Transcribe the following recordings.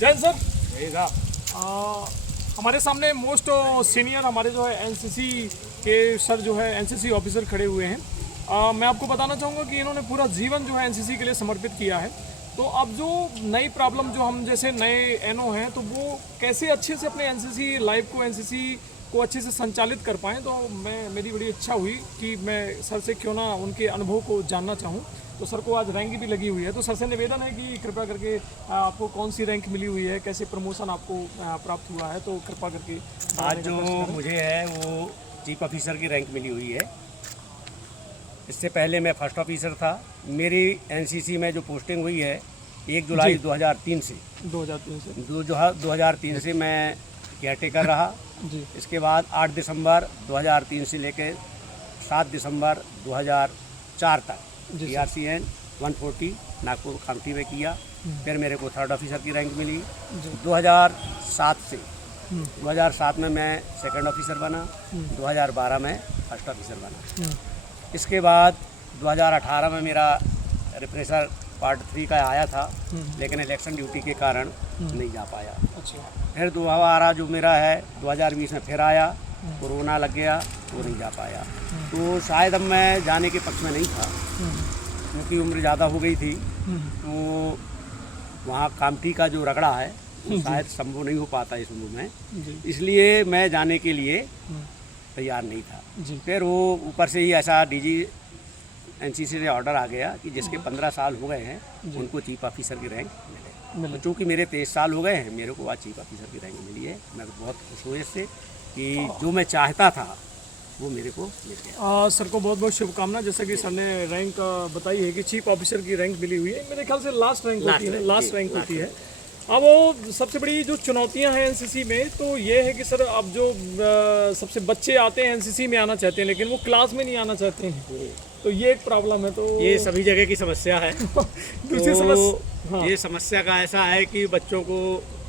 Jain sir, हमारे सामने most senior हमारे जो है एनसीसी के सर जो है एनसीसी ऑफिसर खड़े हुए हैं। मैं आपको बताना चाहूँगा कि इन्होंने पूरा जीवन जो है एनसीसी के लिए समर्पित किया है। तो अब जो नई प्रॉब्लम जो हम जैसे नए एनओ हैं तो वो कैसे अच्छे से अपने एनसीसी लाइफ को एनसीसी को अच्छे से संचालित कर पाएँ, तो मेरी बड़ी इच्छा हुई कि मैं सर से क्यों ना उनके अनुभव को जानना चाहूँ। तो सर को आज रैंक भी लगी हुई है, तो सर से निवेदन है कि कृपया करके आपको कौन सी रैंक मिली हुई है, कैसे प्रमोशन आपको प्राप्त हुआ है, तो कृपया करके आज जो मुझे है वो चीफ ऑफिसर की रैंक मिली हुई है। इससे पहले मैं फर्स्ट ऑफिसर था। मेरी एनसीसी में जो पोस्टिंग हुई है 1 जुलाई 2003 से 2003 से मैं केयरटेकर रहा जी। इसके बाद 8 दिसंबर 2003 से लेकर 7 दिसंबर 2004 तक PRCN 140 नागपुर खामती में किया। फिर मेरे को थर्ड ऑफिसर की रैंक मिली 2007 से। 2007 में मैं सेकंड ऑफिसर बना, 2012 में फर्स्ट ऑफिसर बना। इसके बाद 2018 में मेरा रिफ्रेशर पार्ट 3 का आया था, लेकिन इलेक्शन ड्यूटी के कारण नहीं जा पाया। अच्छा। फिर दोबारा जो मेरा है 2020 में फिर आया, कोरोना लग गया, वो नहीं जा पाया। तो शायद अब मैं जाने के पक्ष में नहीं था, क्योंकि उम्र ज़्यादा हो गई थी। तो वहाँ कामठी का जो रगड़ा है वो शायद संभव नहीं हो पाता इस उम्र में, इसलिए मैं जाने के लिए तैयार नहीं था। फिर वो ऊपर से ही ऐसा DG एनसीसी से ऑर्डर आ गया कि जिसके 15 साल हो गए हैं उनको चीफ ऑफिसर की रैंक मिले। तो चूँकि मेरे 23 साल हो गए हैं, मेरे को आज चीफ ऑफिसर की रैंक मिली है। मैं बहुत खुश हूँ इससे कि जो मैं चाहता था वो मेरे को मिल गया। सर को बहुत बहुत शुभकामना। जैसा कि सर ने रैंक बताई है कि चीफ ऑफिसर की रैंक मिली हुई है, मेरे ख्याल से लास्ट रैंक होती है। अब वो सबसे बड़ी जो चुनौतियां हैं एनसीसी में, तो ये है कि सर अब जो सबसे बच्चे आते हैं एनसीसी में आना चाहते हैं, लेकिन वो क्लास में नहीं आना चाहते हैं, तो ये एक प्रॉब्लम है। तो ये सभी जगह की समस्या है। दूसरी समस्या ये समस्या का ऐसा है कि बच्चों को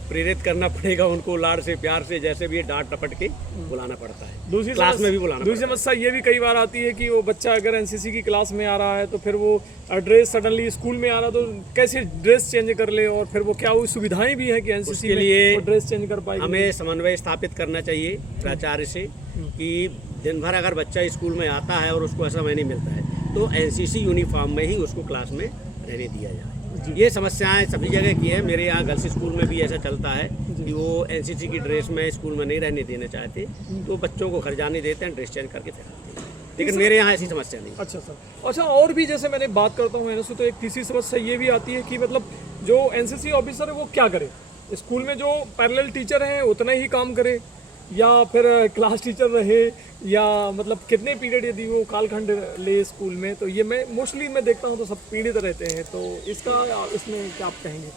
प्रेरित करना पड़ेगा, उनको लाड़ से प्यार से जैसे भी डांट टपट के बुलाना पड़ता है। दूसरी क्लास में भी बुलाना। दूसरी समस्या ये भी कई बार आती है कि वो बच्चा अगर एनसीसी की क्लास में आ रहा है तो फिर वो ड्रेस सडनली स्कूल में आ रहा तो कैसे ड्रेस चेंज कर ले, और फिर वो क्या वो सुविधाएं भी है कि एनसीसी के लिए ड्रेस चेंज कर पाए। हमें समन्वय स्थापित करना चाहिए प्राचार्य से कि दिन भर अगर बच्चा स्कूल में आता है और उसको ऐसा नहीं मिलता है तो एनसीसी यूनिफॉर्म में ही उसको क्लास में रहने दिया जाए। ये समस्याएं सभी जगह की है। मेरे यहाँ गर्ल्स स्कूल में भी ऐसा चलता है कि वो एनसीसी की ड्रेस में स्कूल में नहीं रहने देना चाहते, तो बच्चों को घर जाने देते हैं, ड्रेस चेंज करके फिर आते हैं। लेकिन मेरे यहाँ ऐसी समस्या नहीं। अच्छा सर। अच्छा, और भी जैसे मैंने बात करता हूँ एनएसयू, तो एक तीसरी समस्या ये भी आती है कि मतलब जो एनसीसी ऑफिसर है वो क्या करे, स्कूल में जो पैरेलल टीचर हैं उतना ही काम करे, या फिर क्लास टीचर रहे, या मतलब कितने पीरियड यदि वो कालखंड ले स्कूल में, तो ये मैं मोस्टली मैं देखता हूँ तो सब पीड़ित रहते हैं। तो इसमें क्या आप कहेंगे?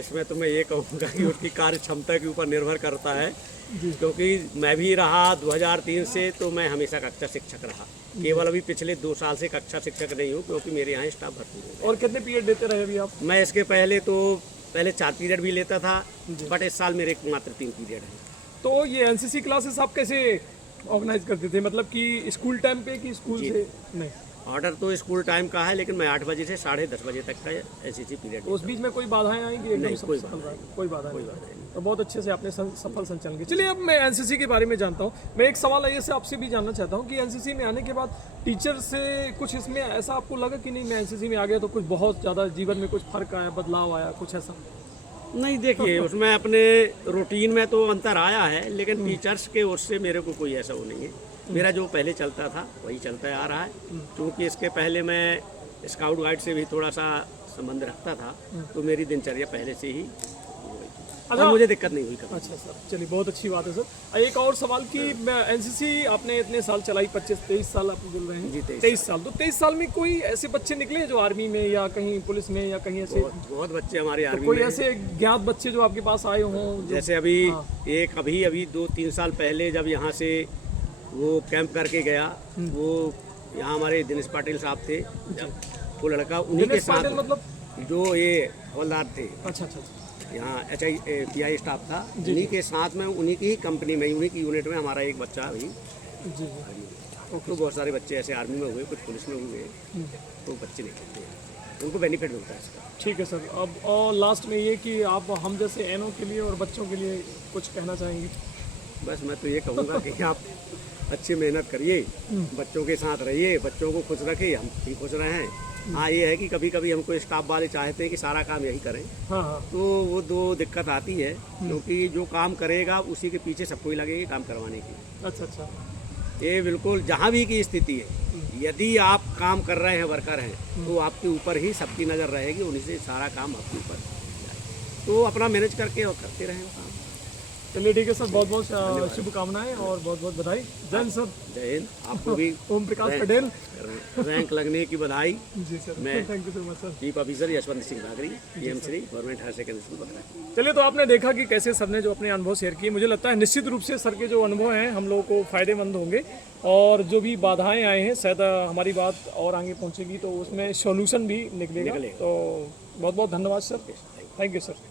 इसमें तो मैं ये कहूँगा कि उसकी कार्य क्षमता के ऊपर निर्भर करता है, क्योंकि मैं भी रहा 2003 से, तो मैं हमेशा कक्षा शिक्षक रहा। केवल अभी पिछले 2 साल से कक्षा शिक्षक नहीं हूँ, क्योंकि मेरे यहाँ स्टाफ भरपूर है। और कितने पीरियड देते रहे अभी आप? मैं इसके पहले 4 पीरियड भी लेता था, बट इस साल मेरे मात्र 3 पीरियड हैं। तो ये एनसीसी क्लासेस आप कैसे ऑर्गेनाइज करते थे, मतलब कि स्कूल टाइम पे कि स्कूल से? नहीं, ऑर्डर तो स्कूल टाइम का है, लेकिन मैं 8 बजे से 10:30 बजे तक का एनसीसी पीरियड। उस बीच में कोई बाधाएं आएंगी? नहीं, कोई बाधा नहीं। तो बहुत अच्छे से आपने सफल संचालन किया। चलिए, अब मैं एनसीसी के बारे में जानता हूँ। मैं एक सवाल ये से आपसे भी जानना चाहता हूँ कि एनसीसी में आने के बाद टीचर से कुछ इसमें ऐसा आपको लगा कि नहीं, मैं एनसीसी में आ गया तो कुछ बहुत ज़्यादा जीवन में कुछ फर्क आया, बदलाव आया, कुछ ऐसा? नहीं, देखिए उसमें अपने रूटीन में तो अंतर आया है, लेकिन टीचर्स के ओर से मेरे को कोई ऐसा वो नहीं है। मेरा जो पहले चलता था वही चलता आ रहा है, क्योंकि इसके पहले मैं स्काउट गाइड से भी थोड़ा सा संबंध रखता था, तो मेरी दिनचर्या पहले से ही अच्छा, मुझे दिक्कत नहीं हुई कभी। अच्छा सर, चलिए बहुत अच्छी बात है सर। एक और सवाल कि एनसीसी आपने इतने साल चलाई, 23 साल आप बोल रहे हैं? जी, 23 साल। तो 23 साल में कोई ऐसे बच्चे निकले जो आर्मी में या कहीं पुलिस में या कहीं ऐसे? बहुत बच्चे हमारे आर्मी कोई में। ऐसे ज्ञात बच्चे जो आपके पास आए हों? जैसे अभी 2-3 साल पहले जब यहाँ से वो कैंप करके गया, वो यहाँ हमारे दिनेश पाटिल साहब थे, वो लड़का उन्हीं के साथ, मतलब जो ये हवलदार थे। अच्छा। यहाँ HI स्टाफ था, उन्हीं के साथ में, उन्हीं की ही कंपनी में, उन्हीं की यूनिट में हमारा एक बच्चा अभी जी। तो बहुत सारे बच्चे ऐसे आर्मी में हुए, कुछ पुलिस में हुए, तो बच्चे निकलते हैं। उनको बेनिफिट मिलता है इसका। ठीक है सर। अब और लास्ट में ये कि आप हम जैसे एनओ के लिए और बच्चों के लिए कुछ कहना चाहेंगे? बस मैं तो ये कहूँगा कि आप अच्छी मेहनत करिए, बच्चों के साथ रहिए, बच्चों को खुश रखिए, हम भी खुश रहें। हाँ, ये है कि कभी कभी हमको स्टाफ वाले चाहते हैं कि सारा काम यही करें, हाँ हाँ। तो वो दो दिक्कत आती है, क्योंकि जो काम करेगा उसी के पीछे सबको ही लगेगी काम करवाने की। अच्छा अच्छा। ये बिल्कुल जहाँ भी की स्थिति है, यदि आप काम कर रहे हैं, वर्कर हैं, तो आपके ऊपर ही सबकी नज़र रहेगी, उन्हीं से सारा काम आपके ऊपर जाएगा। तो अपना मैनेज करके और करते रहें काम। चलिए ठीक है सर, बहुत बहुत शुभकामनाएं और बहुत बहुत बधाई। जय हिंद सर। जय हिंद। आपको भी ओम प्रकाश पटेल रैंक लगने की बधाई। जी सर, मैं thank you so much sir. Chief officer Yashwant Singh Nagri, PM Shri government higher secondary school Bakra. चलिए, तो आपने देखा कि कैसे सर ने जो अपने अनुभव शेयर किए। मुझे लगता है निश्चित रूप से सर के जो अनुभव हैं हम लोगों को फ़ायदेमंद होंगे, और जो भी बाधाएं आए हैं शायद हमारी बात और आगे पहुंचेगी तो उसमें सॉल्यूशन भी निकलेगा। तो बहुत बहुत धन्यवाद सर, थैंक यू सर।